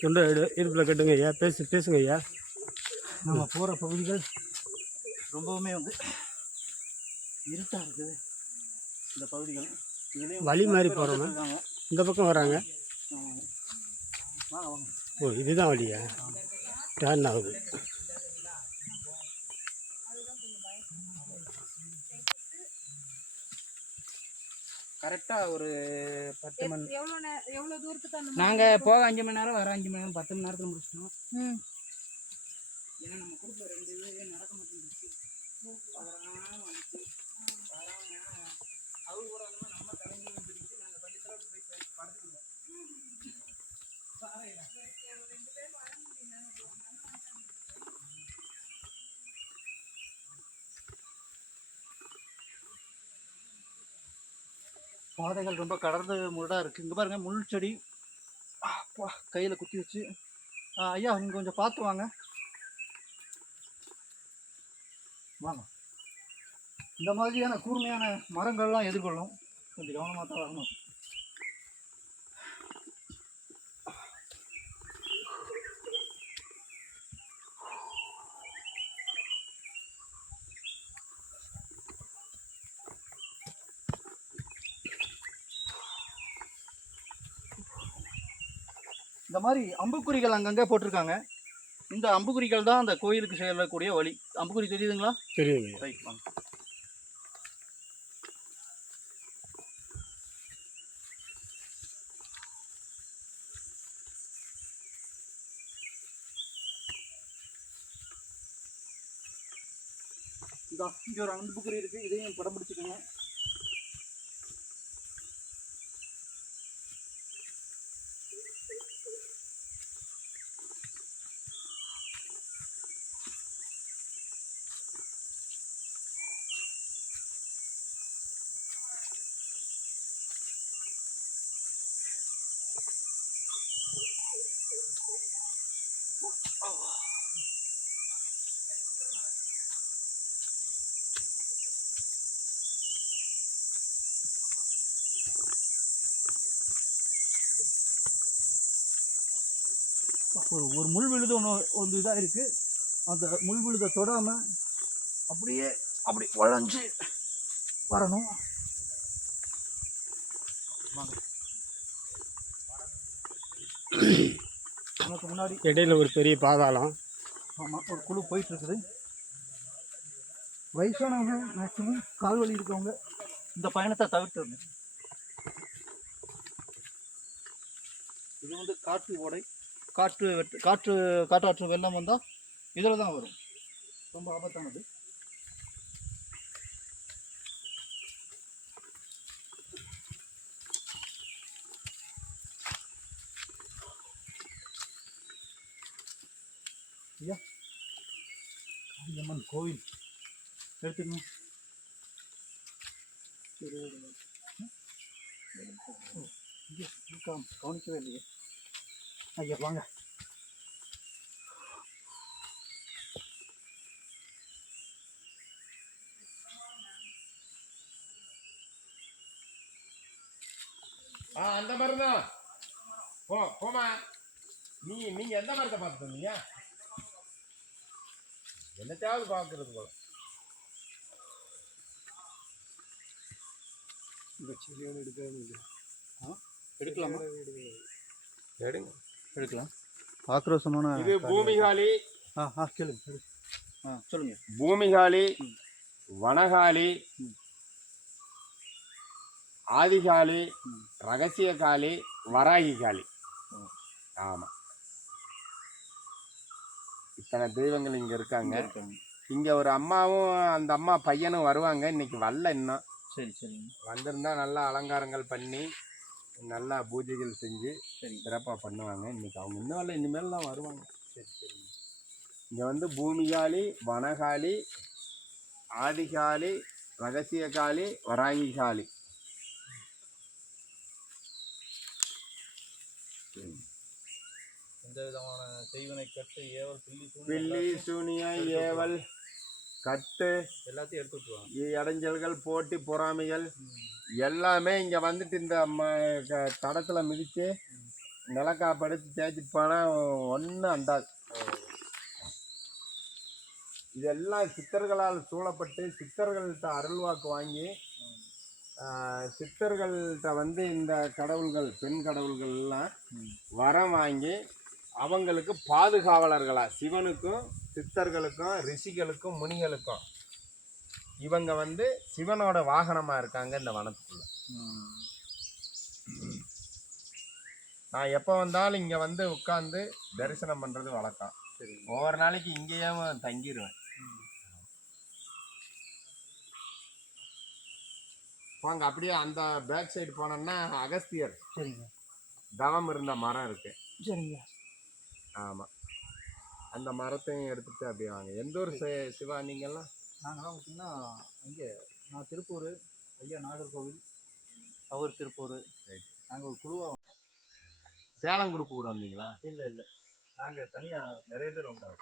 தொண்டை இடு இடுப்பில் கட்டுங்க ஐயா. பேசு பேசுங்க ஐயா. நம்ம போகிற பகுதிகள் ரொம்பவுமே வந்து இருட்டாக இருக்குது. இந்த பகுதிகள். இதுலேயும் வழி மாதிரி போகிறோமா. இந்த பக்கம் வராங்க. ஓ இதுதான் வழியா? டர்ன் ஆகுது. கரெக்டாக ஒரு பத்து மணி எவ்வளோ எவ்வளோ தூரத்துக்கு நாங்கள் போக அஞ்சு மணி நேரம் வர அஞ்சு மணி நேரம் பத்து மணி நேரத்தில் முடிச்சிட்டோம். ம். ஏன்னா நம்ம குரூப்பில் ரெண்டு நடக்க மாட்டேங்குது அதெல்லாம் வந்துச்சு வராங்க அவங்க கூட வந்து நம்ம கிளம்பி வந்துருச்சு நாங்கள் கொஞ்ச தடவை போய் போய் படுத்துக்குவோம் பாதைகள் ரொம்ப கடந்து முரடாக இருக்குது இங்கே பாருங்கள் முள் செடி. அப்பா கையில் குத்தி வச்சு. ஐயா நீங்கள் கொஞ்சம் பார்த்து வாங்க. வாங்க. இந்த மாதிரியான கூர்மையான மரங்கள்லாம் எதிர்கொள்ளும். கொஞ்சம் கவனமாக தான் வரணும் இந்த மாதிரி அம்புக்குறிகள் அங்கங்கே போட்டிருக்காங்க. இந்த அம்புக்குறிகள் தான் அந்த கோயிலுக்கு செல்லக்கூடிய வழி. அம்புக்குறி தெரியுதுங்களா? ஐயா ரைட் வாங்க. இங்கே ஒரு அம்புக்குறி இருக்கு. இதையும் படம் பிடிச்சிக்கோங்க. ஒரு ஒரு முள் விழுது ஒன்று ஒரு இதாக இருக்குது அந்த முள் விழுதை தொடாமல் அப்படியே அப்படி வளைஞ்சு வரணும். நமக்கு முன்னாடி இடையில ஒரு பெரிய பாதாளம். ஆமாம் ஒரு குழு போயிட்டு இருக்குது வயசானவங்க மேக்ஸிமம் கால் வலி இருக்கவங்க இந்த பயணத்தை தவிர்த்துருங்க இது வந்து காற்று ஓடை. காற்று வெட்டு காற்று காற்றாற்று வெள்ளம் வந்தால் இதில் தான் வரும். ரொம்ப ஆபத்தானது. ஐயா காளியம்மன் கோவில். எடுத்துக்கணும் கவனிக்கவே இல்லையே. ஐயா வாங்க ஆ அந்த மரம் தான் போ போமா நீ நீங்க எந்த மரத்தை பார்த்து வந்தீங்க? என்னத்தாவது பார்க்கறது போல. இந்த செடியோடு எடுக்கவே இல்லை எடுக்கலாமா? எடுங்க. எடுக்கலாம் ஆக்ரோஷமான இது பூமிகாலி ஆ ஆ கேளுங்க கேளு. ஆ சொல்லுங்க பூமிகாலி. வனகாலி. ஆதிகாலி ம். ரகசிய காளி வராகி காளி ஓ. ஆமா இத்தனை தெய்வங்கள் இங்க இருக்காங்க இங்க ஒரு அம்மாவும் அந்த அம்மா பையனும் வருவாங்க இன்னைக்கு வரல இன்னும் சரி சரிங்க வந்திருந்தா நல்லா அலங்காரங்கள் பண்ணி நல்லா பூஜைகள் செஞ்சு சிறப்பாக பண்ணுவாங்க. இன்னைக்கு அவங்க இன்னும் இல்லை இனிமேல் தான் வருவாங்க. சரி சரிங்க இங்கே வந்து பூமிகாளி வனகாளி ஆதிகாளி ரகசியகாளி வராகி காளி எந்த விதமான செய்வனை கட்டு ஏவல் பில்லி பில்லி சூனியம் ஏவல் கட்டு எல்லாத்தையும் எடுத்து விட்டுருவாங்க இ- இடைஞ்சல்கள் போட்டி பொறாமைகள் எல்லாமே இங்கே வந்துட்டு இந்த ம க- மிதித்து நிலக்காப்படுத்து தேய்ச்சிட்டு போனால் ஒன்றும் அண்டாது இதெல்லாம் சித்தர்களால் சூழப்பட்டு சித்தர்கள்ட்ட அருள்வாக்கு வாங்கி சித்தர்கள்ட்ட வந்து இந்த கடவுள்கள் பெண் கடவுள்கள்லாம் வரம் வாங்கி அவங்களுக்கு பாதுகாவலர்களாக சிவனுக்கும் சித்தர்களுக்கும் ரிஷிகளுக்கும் முனிகளுக்கும். இவங்க வந்து சிவனோட வாகனமா இருக்காங்க இந்த வனத்துக்குள்ள. நான் எப்போ வந்தாலும் இங்க வந்து உட்காந்து தரிசனம் பண்றது வழக்கம். சரி ஒவ்வொரு நாளைக்கு இங்கேயே தங்கிடுவேன் போங்க அப்படியே அந்த பேக் சைடு போனோம்னா அகஸ்தியர். தவம் இருந்த மரம் இருக்கு. சரிங்க. ஆமா. அந்த மரத்தையும் எடுத்துட்டு அப்படியே வாங்க. எந்த ஊர் சி- சிவா நீங்கெல்லாம்? நாங்களாம் பார்த்தீங்கன்னா அங்கே நான் திருப்பூர் ஐயா நாகர்கோவில் அவர் திருப்பூர் நாங்கள் ஒரு குழுவாக சேலம் குரூப் கூட வந்தீங்களா? இல்லை இல்லை. நாங்கள் தனியாக நிறைய பேர் வந்தாங்க